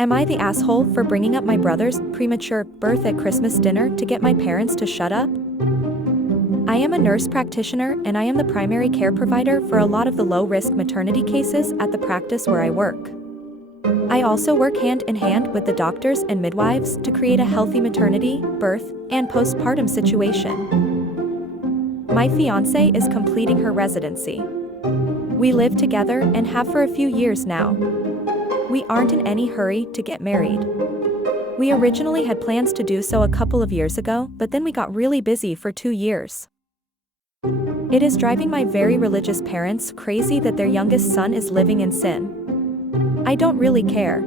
Am I the asshole for bringing up my brother's premature birth at Christmas dinner to get my parents to shut up? I am a nurse practitioner and I am the primary care provider for a lot of the low-risk maternity cases at the practice where I work. I also work hand in hand with the doctors and midwives to create a healthy maternity, birth, and postpartum situation. My fiancé is completing her residency. We live together and have for a few years now. We aren't in any hurry to get married. We originally had plans to do so a couple of years ago, but then we got really busy for 2 years. It is driving my very religious parents crazy that their youngest son is living in sin. I don't really care.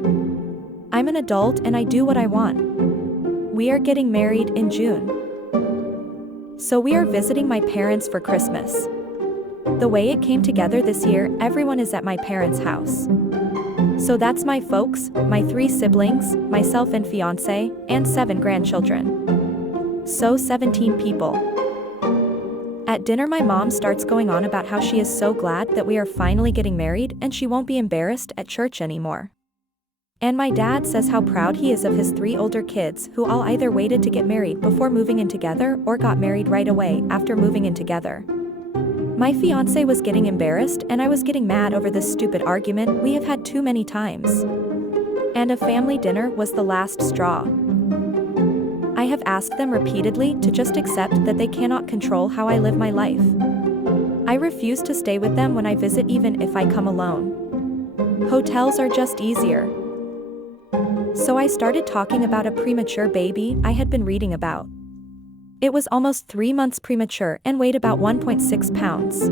I'm an adult and I do what I want. We are getting married in June. So we are visiting my parents for Christmas. The way it came together this year, everyone is at my parents' house. So that's my folks, my 3 siblings, myself and fiancé, and 7 grandchildren. So 17 people. At dinner my mom starts going on about how she is so glad that we are finally getting married and she won't be embarrassed at church anymore. And my dad says how proud he is of his 3 older kids who all either waited to get married before moving in together or got married right away after moving in together. My fiancé was getting embarrassed and I was getting mad over this stupid argument we have had too many times. And a family dinner was the last straw. I have asked them repeatedly to just accept that they cannot control how I live my life. I refuse to stay with them when I visit even if I come alone. Hotels are just easier. So I started talking about a premature baby I had been reading about. It was almost 3 months premature and weighed about 1.6 pounds.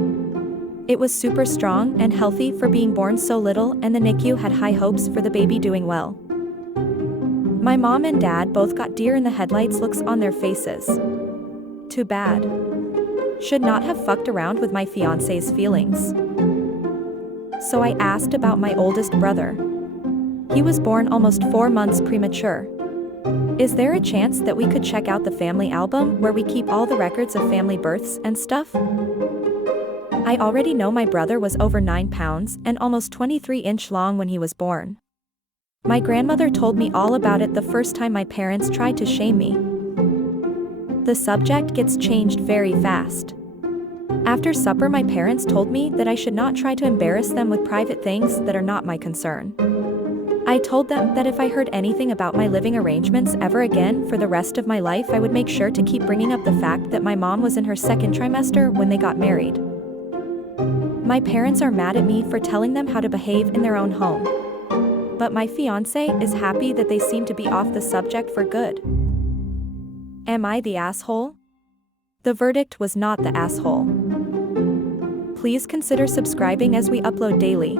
It was super strong and healthy for being born so little, and the NICU had high hopes for the baby doing well. My mom and dad both got deer in the headlights looks on their faces. Too bad. Should not have fucked around with my fiancé's feelings. So I asked about my oldest brother. He was born almost 4 months premature. Is there a chance that we could check out the family album where we keep all the records of family births and stuff? I already know my brother was over 9 pounds and almost 23-inch long when he was born. My grandmother told me all about it the first time my parents tried to shame me. The subject gets changed very fast. After supper my parents told me that I should not try to embarrass them with private things that are not my concern. I told them that if I heard anything about my living arrangements ever again for the rest of my life, I would make sure to keep bringing up the fact that my mom was in her 2nd trimester when they got married. My parents are mad at me for telling them how to behave in their own home. But my fiancé is happy that they seem to be off the subject for good. Am I the asshole? The verdict was not the asshole. Please consider subscribing as we upload daily.